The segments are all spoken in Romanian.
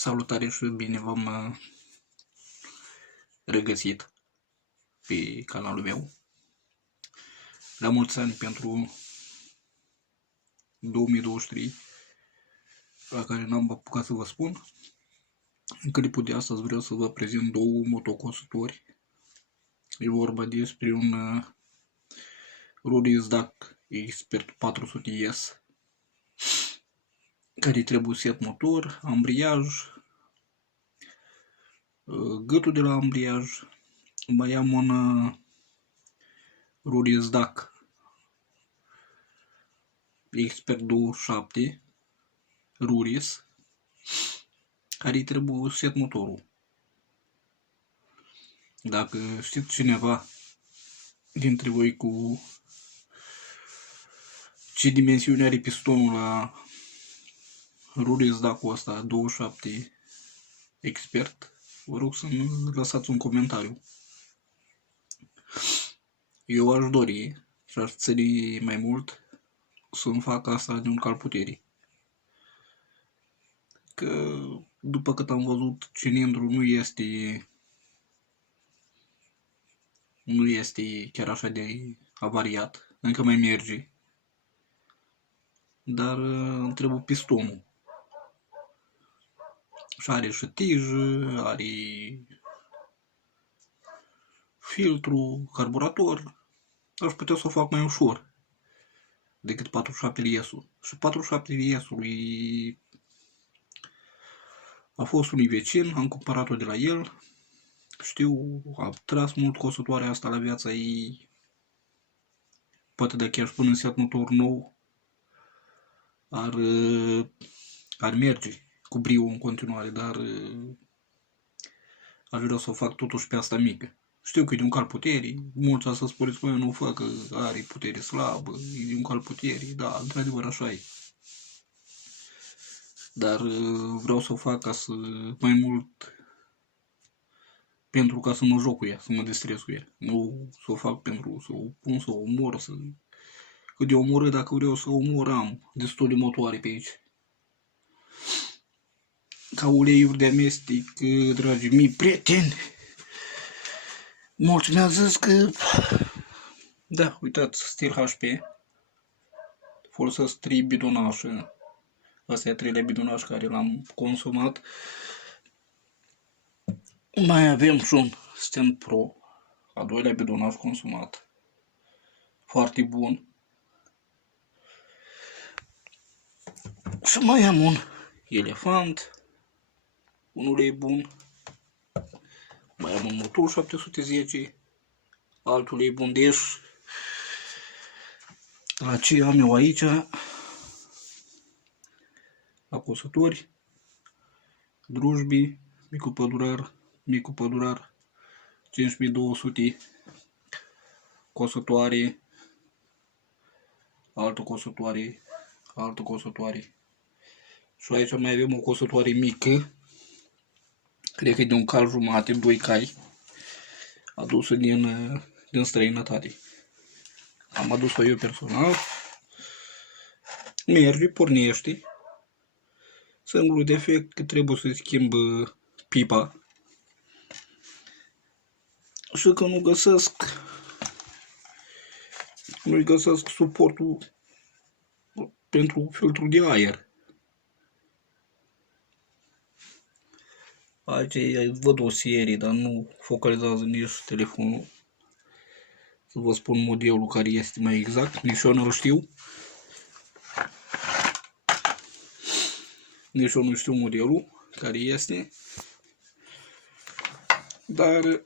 Salutare și bine v-am regăsit pe canalul meu. La mulți ani pentru 2023, la care n-am apucat să vă spun. În clipul de astăzi vreau să vă prezint două motocosători. E vorba despre un Rudy Zdac Expert 400S, care trebuie set motor, ambriaj, gâtul de la ambriaj. Mai am un Rudy Zdac Expert 27 Ruris, care trebuie set motorul. Dacă știți cineva dintre voi cu ce dimensiune are pistonul la Rudy Zdac-ul ăsta 27 Expert, vă rog să-mi lăsați un comentariu. Eu aș dori și aș țări mai mult să-mi fac asta de un calputerii. Că după cât am văzut, cilindrul nu este chiar așa de avariat, încă mai merge, dar îmi trebuie pistonul. Și are și tijă, are filtru, carburator. Aș putea să o fac mai ușor decât 47S-ul. Și 47S-ul a fost unui vecin, am cumpărat-o de la el. Știu, a tras mult cosătoarea asta la viața ei. Poate dacă aș pune în set motor nou, ar merge cu brio în continuare, dar aș vrea să o fac totuși pe asta mică. Știu că e de un calputerii, mulți să spuneți că nu o fac, că are putere slabă, e de un calputerii, da, într-adevăr așa e. Dar vreau să o fac ca să mai mult pentru ca să mă joc cu ea, să mă distrez cu ea. Nu să o fac pentru să o pun, să o omor, că de omoră, dacă vreau să o omor, am destul de motoare pe aici. Ca uleiuri de amestec, dragii mei prieteni, mulți mi-au zis că, da, uitați, Stil HP, folosesc 3 bidonașe, asta e a 3-lea bidonaș care l-am consumat. Mai avem și un Stand Pro, a 2-lea bidonaș consumat, foarte bun. Și mai am un Elefant, unul e bun. Mai am un motor 710, altul e bun. Deci, la ce am eu aici, la cosători, drujbii, micul pădurar, 5200, cosătoare, altă cosătoare. Și aici mai avem o cosătoare mică, cred că e de un cal jumate, 2 cai, adusă din străinătate. Am adus-o eu personal. Merge, pornește. Singurul defect că trebuie să schimb pipa. Și că nu găsesc suportul pentru filtrul de aer. Aici văd o serie, dar nu focalizează nici telefonul. Să vă spun modelul care este mai exact, nici eu nu știu. Nici eu nu știu modelul care este. Dar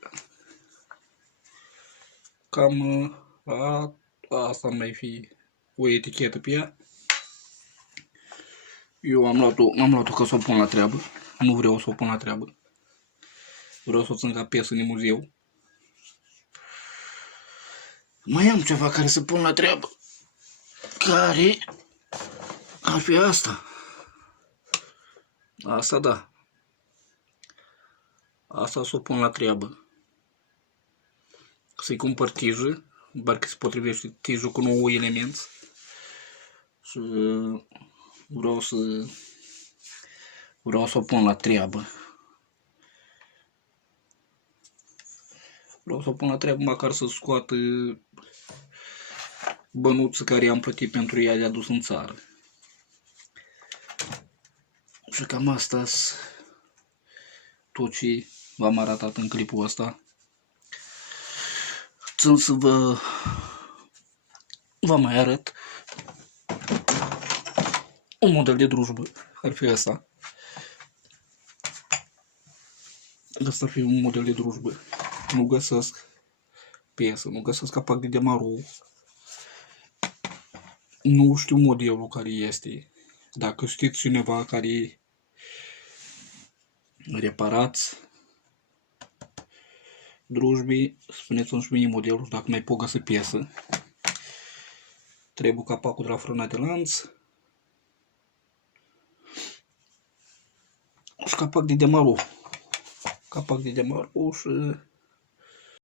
cam asta mai fi o etichetă pe ea. Eu am luat-o ca să o pun la treabă. Nu vreau să o pun la treabă. Vreau să o țin ca piesă în muzeu. Mai am ceva care să pun la treabă. Care ar fi asta. Asta da. Asta să o pun la treabă. Să-i cumpăr tijă. Parcă se potrivește tijă cu 9 elemente. Și vreau să Vreau să o pun la treabă. Vreau să o pun la treabă, măcar să scoată bănuță care i-am plătit pentru ea de adus în țară. Și cam asta tot ce v-am arătat în clipul ăsta. Țin să vă mai arăt un model de drujbă. Ar fi asta. Asta ar fi un model de drujbă. Nu găsesc piesă, nu găsesc capac de demarou. Nu știu modelul care este. Dacă știți cineva care reparați drujbii, spuneți-mi și mie modelul, dacă mai pot găsi piesă. Trebuie capacul de la frâna de lanț și capac de demarou. Capac de demarou și